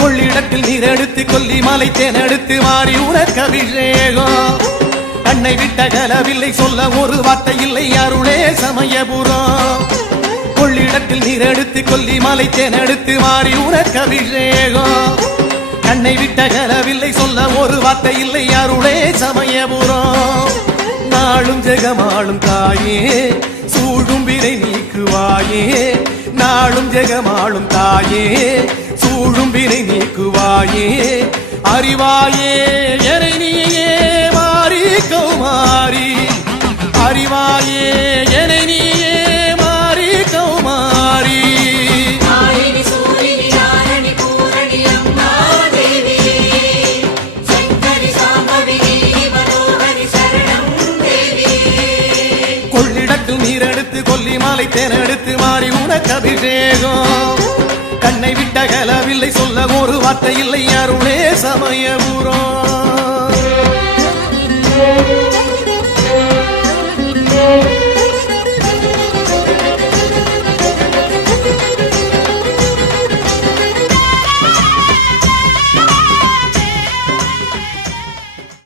கொள்ளிடத்தில் நீர் எடுத்து கொல்லி மலை தேனெடுத்து மாறி உனக்கு அபிஷேகம் கண்ணை விட்ட கலவில்லை சொல்ல ஒரு வார்த்தை இல்லை அருளே சமயபுரம். கொள்ளிடத்தில் நீர் எடுத்து கொல்லி மலை தேனெடுத்து மாறி உனக்கு அபிஷேகம் கண்ணை விட்ட கலவில்லை சொல்ல ஒரு வார்த்தை இல்லை அருளே சமயபுரம். நாளும் ஜெகமாளும் தாயே சூடும் விரை நீக்குவாயே. நாளும் ஜெகமாளும் தாயே சூழும் வினை நீக்குவாயே அறிவாயே எனை நீயே மாறி கௌமாரி. அறிவாயே எனை நீயே மாறி கௌமாரி. கொள்ளிடத்தில் நீரெடுத்து கொல்லி மாலை தேனெடுத்து மாறி உனக்கு அபிஷேகம் செலவில்லை சொல்ல ஒரு வார்த்தை இல்லை. அருளே சமயபுரம்.